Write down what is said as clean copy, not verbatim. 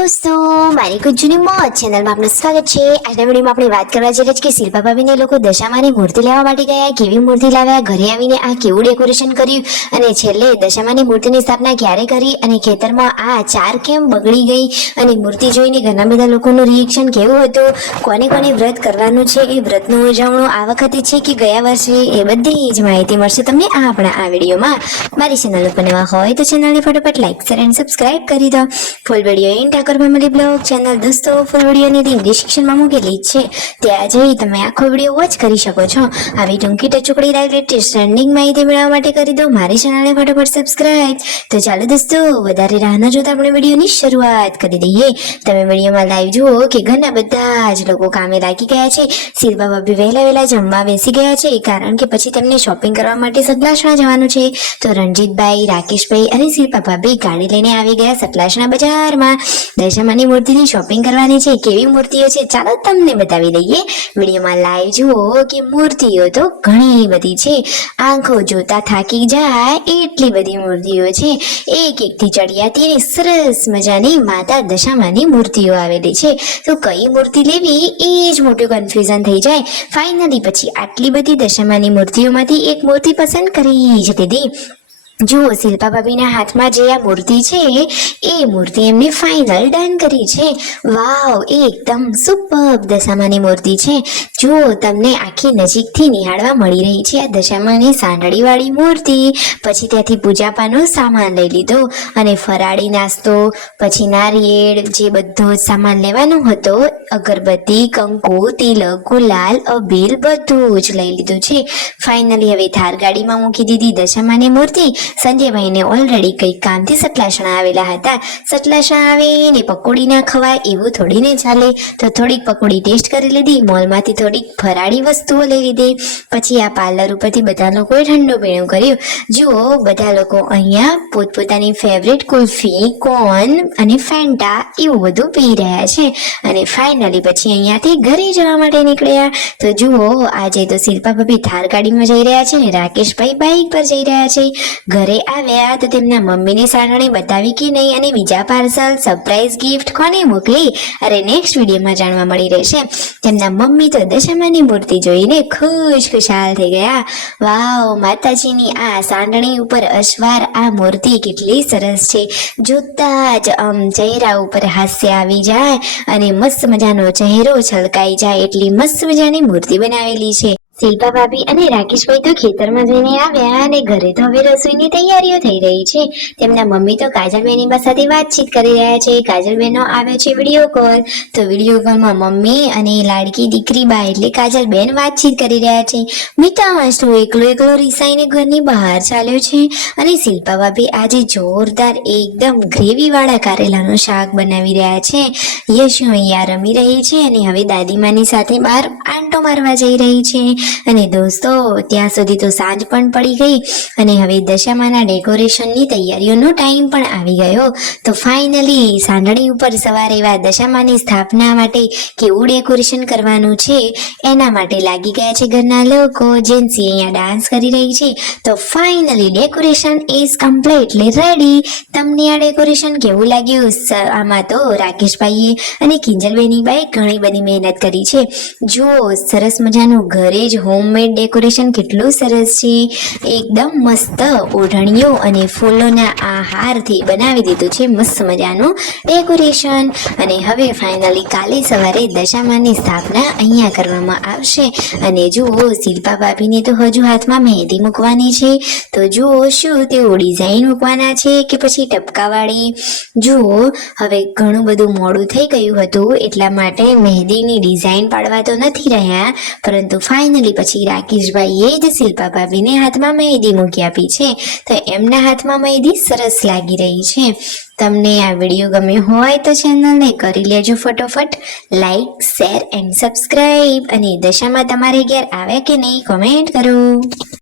दोस्तों मारी कुछ जूनी मौज चैनल में आपનું સ્વાગત છે। આજના વિડીયોમાં આપણે વાત કરવા જઈ રહ્યા છીએ કે શિલ્પા ભાભીને લોકો દશામાની મૂર્તિ લેવા માટે ગયા, કેવી મૂર્તિ લાવ્યા, ઘરે આવીને આ કેવું ડેકોરેશન કર્યું અને છેલ્લે દશામાની મૂર્તિની સ્થાપના ક્યારે કરી અને ખેતરમાં આ ચાર કેમ બગડી ગઈ અને મૂર્તિ જોઈને ઘણા બધા લોકોનું રિએક્શન કેવું હતું, કોને કોને વ્રત કરવાનું છે, એ વ્રતનું ઉજવણું આ વખતે છે કે ગયા વર્ષે, એ બધી જ માહિતી મળશે તમને આપણા આ વિડીયોમાં। મારી ચેનલ ઉપર નવા હોય તો ચેનલને ફટાફટ લાઈક શેર અને સબસ્ક્રાઇબ કરી દો। Full video Thakor family blog channel દોસ્તો ફૂલ વિડીયોની લિંક ડિસ્ક્રિપ્શનમાં મૂકેલી છે, ત્યાં જઈ તમે આખો વિડીયો વોચ કરી શકો છો। આવી ટૂંકી ટચુકડી લેટેસ્ટ ટ્રેન્ડિંગ માહિતી મેળવવા માટે કરી દો મારી ચેનલને ફટાફટ સબસ્ક્રાઇબ। તો ચાલો દોસ્તો વધારે રાહ ન જોતા આપણે વિડીયોની શરૂઆત કરી દઈએ। તમે વિડીયોમાં લાઈવ જુઓ કે ઘણા બધા જ લોકો કામે લાગી ગયા છે। શિલ્પા ભાભી વહેલા જમવા બેસી ગયા છે કારણ કે પછી તેમને શોપિંગ કરવા માટે સતલાસણા જવાનું છે। તો રણજીતભાઈ, રાકેશભાઈ અને શિલ્પા ભાભી ગાડી લઈને આવી ગયા સતલાસણા બજારમાં। દશામાની મૂર્તિની શોપિંગ કરવાની છે। કેવી મૂર્તિઓ છે ચાલો તમને બતાવી દઈએ। વિડીયોમાં લાઈવ જુઓ કે મૂર્તિઓ તો ઘણી બધી છે, આંખો જોતા થાકી જાય એટલી બધી મૂર્તિઓ છે। એક એકથી ચડિયાતી અને સરસ મજાની માતા દશામાની મૂર્તિઓ આવેલી છે। તો કઈ મૂર્તિ લેવી એ જ મોટું કન્ફ્યુઝન થઈ જાય। ફાઇનલી પછી આટલી બધી દશામાની મૂર્તિઓમાંથી એક મૂર્તિ પસંદ કરી જ લીધી। જુઓ શિલ્પા ભાભીના હાથમાં જે આ મૂર્તિ છે એ મૂર્તિ એમને ફાઇનલ ડન કરી છે। વાવ, એકદમ સુપર્બ દશામાની મૂર્તિ છે। જુઓ તમને આખી નજીકથી નિહાળવા મળી રહી છે આ દશામાની સાંડળીવાળી મૂર્તિ। પછી ત્યાંથી પૂજાપાનો સામાન લઈ લીધો અને ફરાળી નાસ્તો, પછી નારિયેળ, જે બધો જ સામાન લેવાનો હતો, અગરબત્તી, કંકુ, તિલક, ગુલાલ, અબીલ બધું જ લઈ લીધું છે। ફાઇનલી હવે થાર ગાડીમાં મૂકી દીધી દશામાની મૂર્તિ। સંજયભાઈને ઓલરેડી કંઈક કામથી સતલાસણા આવેલા હતા। સતલાસણા આવીને પકોડી ના ખવાય એવું થોડી ને ચાલે, તો થોડીક પકોડી ટેસ્ટ કરી લીધી, મોલમાંથી થોડીક ફરાળી વસ્તુઓ લઈ લીધી। પછી આ પાર્લર ઉપરથી બધા લોકોએ ઠંડુ પીણું કર્યું। જુઓ બધા લોકો અહીંયા પોતપોતાની ફેવરેટ કુલ્ફી, કોન અને ફેન્ટા એવું બધું પી રહ્યા છે અને ફાઇનલી પછી અહીંયાથી ઘરે જવા માટે નીકળ્યા। તો જુઓ આજે તો શિલ્પા ભાભી થાર ગાડીમાં જઈ રહ્યા છે ને રાકેશભાઈ બાઇક પર જઈ રહ્યા છે। ઘરે આવ્યા તો તેમના મમ્મીની સારણી બતાવી કે નહીં અને બીજા પાર્સલ સરપ્રાઈઝ ગિફ્ટ કોને મોકલી, અરે નેક્સ્ટ વિડીયોમાં જાણવા મળી રહેશે। તેમના મમ્મી તો દશામાની મૂર્તિ જોઈને ખુશાલ થઈ ગયા। વાવ, માતાજીની આ સાંડણી ઉપર અસવાર આ મૂર્તિ કેટલી સરસ છે, જોતા જ ચહેરા ઉપર હાસ્ય આવી જાય અને મસ્ત મજાનો ચહેરો છલકાઈ જાય એટલી મસ્ત મજાની મૂર્તિ બનાવેલી છે। શિલ્પા ભાભી અને રાકેશભાઈ તો ખેતરમાં જઈને આવ્યા અને ઘરે તો હવે રસોઈની તૈયારીઓ થઈ રહી છે। તેમના મમ્મી તો કાજલબેની સાથે વાતચીત કરી રહ્યા છે। કાજલબેનો આવે છે વિડીયો કોલ, તો વિડીયો કોલમાં મમ્મી અને લાડકી દીકરી બા એટલે કાજલબેન વાતચીત કરી રહ્યા છે। મિતાંશ તો એકલો રીસાઈને ઘરની બહાર ચાલ્યો છે અને શિલ્પા ભાભી આજે જોરદાર એકદમ ગ્રેવી વાળા કારેલાનું શાક બનાવી રહ્યા છે। યશુ અહીંયા રમી રહી છે અને હવે દાદીમાની સાથે બહાર આંટો મારવા જઈ રહી છે। અને દોસ્તો ત્યાં સુધી તો સાંજ પણ પડી ગઈ અને હવે દશામાના ડેકોરેશનની તૈયારીઓનો ટાઈમ પણ આવી ગયો। તો ફાઇનલી સાંડળી ઉપર સવારે એવા દશામાની સ્થાપના માટે કેવું ડેકોરેશન કરવાનું છે એના માટે લાગી ગયા છે ઘરના લોકો। જેન્સી અહીંયા ડાન્સ કરી રહી છે। તો finally decoration is completely ready. તમને આ ડેકોરેશન કેવું લાગ્યું? આમાં તો રાકેશભાઈએ અને કિંજલબેની બાઈ ઘણી બધી મહેનત કરી છે। જુઓ સરસ મજાનું ઘરે જ હોમમેડ ડેકોરેશન કેટલું સરસ છે, એકદમ મસ્ત ઓઢણીઓ અને ફૂલોના આ હારથી બનાવી દીધું છે મસ્ત મજાનું ડેકોરેશન। અને હવે ફાઇનલી કાલે સવારે દશામાની સ્થાપના અહીંયા કરવામાં આવશે। અને જુઓ શિલ્પા ભાભીને તો હજુ હાથમાં મહેંદી મૂકવાની છે, તો જુઓ શું તેઓ ડિઝાઇન મૂકવાના છે કે પછી ટપકાવાળી। જુઓ હવે ઘણું બધું મોડું થઈ ગયું હતું એટલા માટે મહેંદીની ડિઝાઇન પાડવા તો નથી રહ્યા, પરંતુ ફાઇનલી પછી રાકેશભાઈએ જ શિલ્પા ભાભીને હાથમાં મહેંદી મૂકી આપી છે। તો એમના હાથમાં મહેંદી સરસ લાગી રહી છે। તમને આ વિડીયો ગમ્યો હોય તો ચેનલને કરી લેજો ફટોફટ લાઈક, શેર એન્ડ સબસ્ક્રાઇબ। અને દશામાં તમારે ઘેર આવ્યા કે નહીં કોમેન્ટ કરો।